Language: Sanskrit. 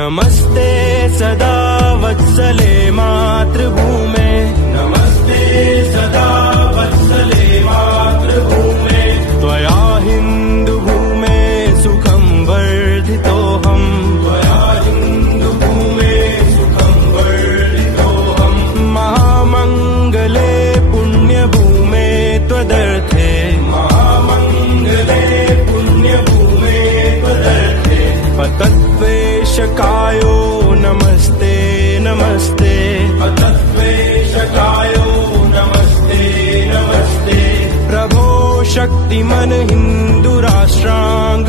नमस्ते सदा वत्सले मातृभूमे, नमस्ते सदा वत्सले मातृभूमे। त्वया हिन्दुभूमे सुखं वर्धितोऽहम्, त्वया हिन्दुभूमे सुखं वर्धितोऽहम्। महामङ्गले पुण्यभूमे त्वदर्थे, महामङ्गले पुण्यभूमे त्वदर्थे। पतत्वेशकायो नमस्ते नमस्ते, पतत्वेशकायो नमस्ते नमस्ते। प्रभो शक्तिमन् हिन्दुराष्ट्राङ्ग